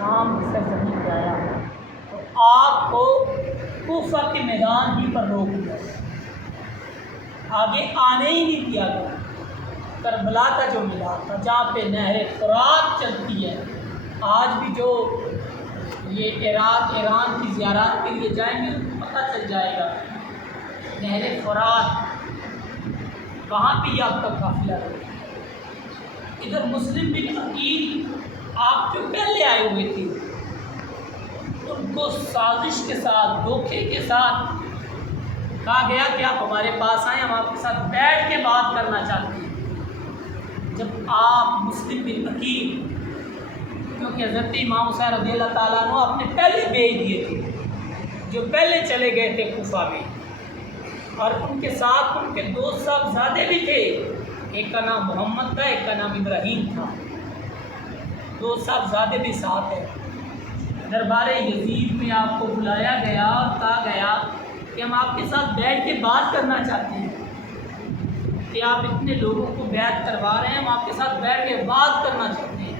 شام کی سرزمین پہ آیا تو آپ کو کوفہ کے میدان ہی پر روک دیا، آگے آنے ہی نہیں دیا گیا۔ کربلا کا جو میدان تھا جہاں پہ نہر فرات چلتی ہے، آج بھی جو یہ عراق ایران کی زیارات کے لیے جائیں گے ان کو پتہ چل جائے گا نہر فرات کہاں پہ یہ آپ کا قافلہ ہے۔ ادھر مسلم بن عقیل آپ جو پہلے آئے ہوئے تھے ان کو سازش کے ساتھ، دھوکے کے ساتھ کہا گیا کہ آپ ہمارے پاس آئیں، ہم آپ کے ساتھ بیٹھ کے بات کرنا چاہتے ہیں۔ جب آپ مسلم بن عقیل، کیونکہ حضرت امام حسین رضی اللہ تعالیٰ عنہ آپ نے پہلے بھیج دیے تھے، جو پہلے چلے گئے تھے کوفہ میں، اور ان کے ساتھ ان کے دو صاحبزادے بھی تھے، ایک کا نام محمد تھا، ایک کا نام ابراہیم تھا، دو صاحبزادے بھی ساتھ ہیں۔ دربار یزید میں آپ کو بلایا گیا اور کہا گیا کہ ہم آپ کے ساتھ بیٹھ کے بات کرنا چاہتے ہیں کہ آپ اتنے لوگوں کو بیعت کروا رہے ہیں، ہم آپ کے ساتھ بیٹھ کے بات کرنا چاہتے ہیں۔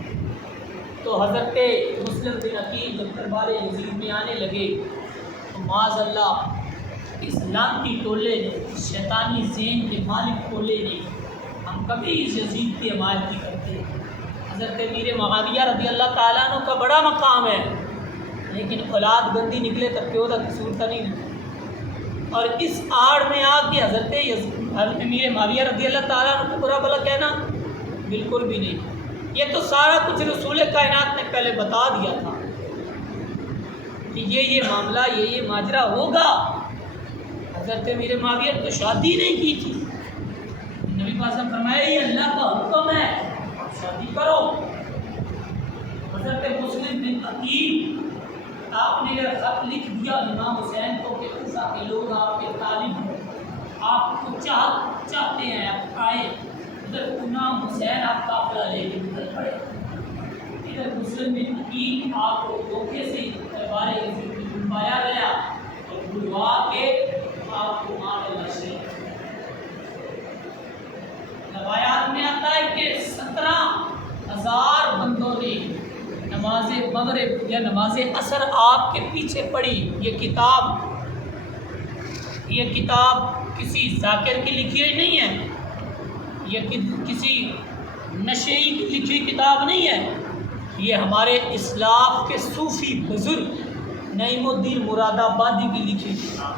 تو حضرت مسلم بن عقیل جب دربار یزید میں آنے لگے تو معاذ اللہ اس لعنتی ٹولے نے، اس شیطانی ذہن کے مالک ٹولے نے، ہم کبھی اس یزید کی حمایت نہیں کرتے، حضرت امیر معاویہ رضی اللہ تعالیٰ عنہ کا بڑا مقام ہے، لیکن اولاد گندی نکلے تب پیو دا قصور تا نہیں نکلے۔ اور اس آڑ میں آ کے حضرت امیر معاویہ رضی اللہ تعالیٰ عنہ کو برا بلا کہنا بالکل بھی نہیں۔ یہ تو سارا کچھ رسول کائنات نے پہلے بتا دیا تھا کہ یہ معاملہ، یہ ماجرا ہوگا۔ حضرت امیر معاویہ نے تو شادی نہیں کی تھی، نبی پاک نے فرمایا یہ اللہ کا حکم ہے، شادی کرو۔ حضرت مسلم بن عقیل آپ نے خط لکھ دیا امام حسین کو کہ کوفہ کے لوگ آپ کے طالب ہیں، آپ کو چاہتے ہیں، آپ آئے۔ ادھر امام حسین آپ قافلہ لے کے نکل پڑے، ادھر مسلم بن عقیل آپ کو دھوکے سے دربار یزید میں بلوایا گیا اور بلوا کے آپ کو مار ڈالا شہید۔ روایات میں آتا ہے کہ 17,000 بندوں نے نماز مغرب یا نماز عصر آپ کے پیچھے پڑھی۔ یہ کتاب کسی ذاکر کی لکھی ہوئی نہیں ہے، یہ کسی نشئی کی لکھی ہوئی کتاب نہیں ہے، یہ ہمارے اسلاف کے صوفی بزرگ نعیم الدین مراد آبادی کی لکھی کتاب۔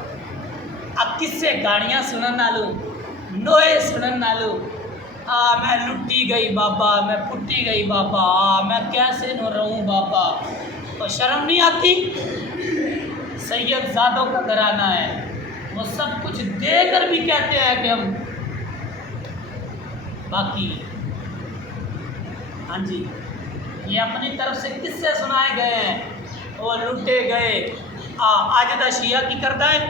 اب کس سے گاڑیاں سنن نہ لو، نوئے سنن نہ لو، میں لٹی گئی بابا، میں پھٹی گئی بابا، میں کیسے نہ رہوں بابا، تو شرم نہیں آتی؟ سید زادوں کا گھرانہ ہے، وہ سب کچھ دے کر بھی کہتے ہیں کہ ہم باقی، ہاں جی، یہ اپنی طرف سے کس سے سنائے گئے ہیں؟ وہ لٹے گئے آج دا شیعہ کی کردہ ہے،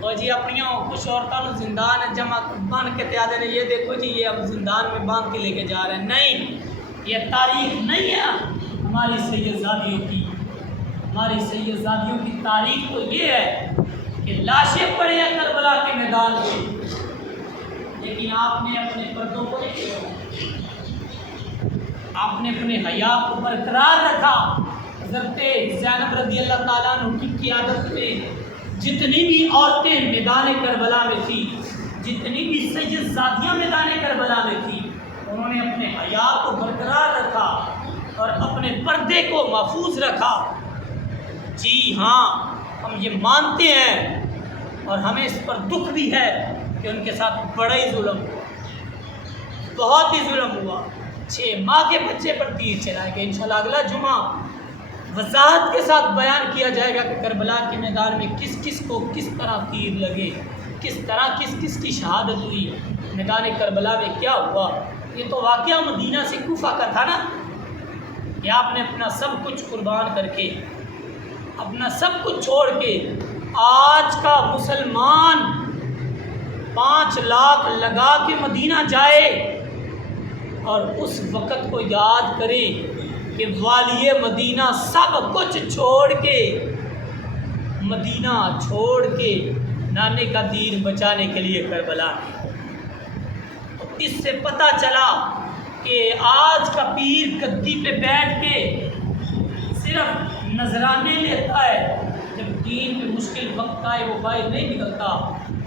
اور جی اپنیوں کچھ عورتوں زندان جمع بن کے تیادے نے، یہ دیکھو جی یہ اب زندان میں باندھ کے لے کے جا رہے ہیں۔ نہیں، یہ تاریخ نہیں ہے ہماری سیدزادیوں کی۔ ہماری سیدزادیوں کی تاریخ تو یہ ہے کہ لاشیں پڑے ہیں کربلا کے میدان میں، لیکن آپ نے اپنے پردوں کو نہیں چھوڑا، آپ نے اپنے حیا کو برقرار رکھا۔ حضرت زینب رضی اللہ تعالیٰ عنہ کی قیادت میں جتنی بھی عورتیں میدان کربلا میں تھیں، جتنی بھی سیدزادیاں میدان کربلا میں تھیں، انہوں نے اپنے حیا کو برقرار رکھا اور اپنے پردے کو محفوظ رکھا۔ جی ہاں، ہم یہ مانتے ہیں اور ہمیں اس پر دکھ بھی ہے کہ ان کے ساتھ بڑا ہی ظلم ہوا، بہت ہی ظلم ہوا۔ 6 ماہ کے بچے پر تیر چلائے گئے۔ انشاءاللہ اگلا جمعہ وضاحت کے ساتھ بیان کیا جائے گا کہ کربلا کے میدان میں کس کس کو کس طرح تیر لگے، کس طرح کس کس کی شہادت ہوئی، میدان کربلا میں کیا ہوا۔ یہ تو واقعہ مدینہ سے کوفہ کا تھا نا، کہ آپ نے اپنا سب کچھ قربان کر کے، اپنا سب کچھ چھوڑ کے، آج کا مسلمان 5 لاکھ لگا کے مدینہ جائے اور اس وقت کو یاد کرے کہ والی مدینہ سب کچھ چھوڑ کے، مدینہ چھوڑ کے نانے کا دین بچانے کے لیے کربلا میں۔ اس سے پتہ چلا کہ آج کا پیر گدی پہ بیٹھ کے صرف صرف نذرانے لیتا ہے، جب دین میں مشکل وقت آئے وہ باہر نہیں نکلتا،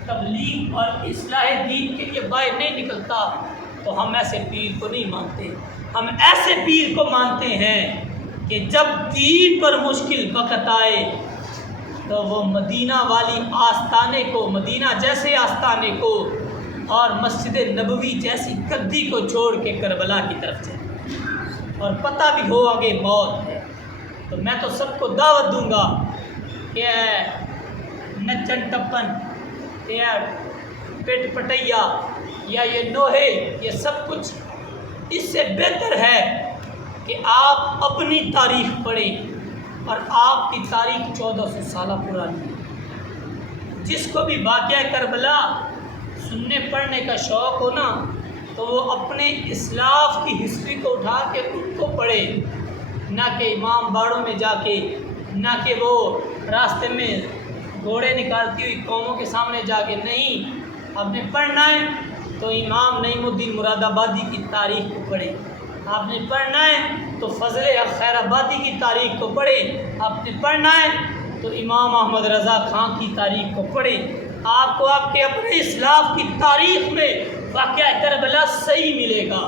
تبلیغ اور اصلاح دین کے لیے باہر نہیں نکلتا، تو ہم ایسے پیر کو نہیں مانتے۔ ہم ایسے پیر کو مانتے ہیں کہ جب دین پر مشکل وقت آئے تو وہ مدینہ والی آستانے کو، مدینہ جیسے آستانے کو اور مسجد نبوی جیسی گدی کو چھوڑ کے کربلا کی طرف جائے، اور پتہ بھی ہو آگے موت ہے۔ تو میں تو سب کو دعوت دوں گا کہ نچن ٹپن یا پٹ پٹیا یا یہ نوہے، یہ سب کچھ اس سے بہتر ہے کہ آپ اپنی تاریخ پڑھیں، اور آپ کی تاریخ 1400 سالہ پرانی ہے۔ جس کو بھی واقعہ کربلا سننے پڑھنے کا شوق ہو نا، تو وہ اپنے اسلاف کی ہسٹری کو اٹھا کے ان کو پڑھے، نہ کہ امام باڑوں میں جا کے، نہ کہ وہ راستے میں گھوڑے نکالتی ہوئی قوموں کے سامنے جا کے۔ نہیں، آپ نے پڑھنا ہے تو امام نعیم الدین مراد آبادی کی تاریخ کو پڑھے، آپ نے پڑھنا ہے تو فضل خیر آبادی کی تاریخ کو پڑھے، آپ نے پڑھنا ہے تو امام احمد رضا خان کی تاریخ کو پڑھے۔ آپ کو آپ کے اپنے اسلاف کی تاریخ میں واقعہ کربلا صحیح ملے گا۔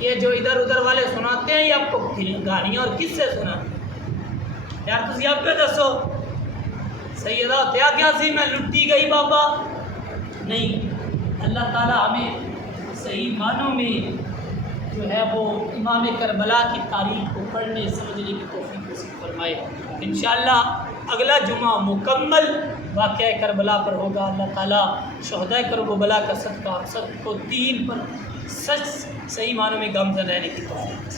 یہ جو ادھر ادھر والے سناتے ہیں یہ آپ کو کہانیاں اور کس سے سناتے ہیں؟ یار تسی آپ پہ دسو، سیدہ تیا کیا سی میں لٹی گئی بابا؟ نہیں، اللہ تعالیٰ ہمیں صحیح معنوں میں جو ہے وہ امام کربلا کی تاریخ کو پڑھنے سمجھنے کی توفیق نصیب فرمائے۔ انشاءاللہ اگلا جمعہ مکمل واقعہ کربلا پر ہوگا۔ اللہ تعالیٰ شہداء کربلا کا صدقہ ہم سب کو دین پر سچ صحیح معنوں میں گامزن رہنے کی توفیق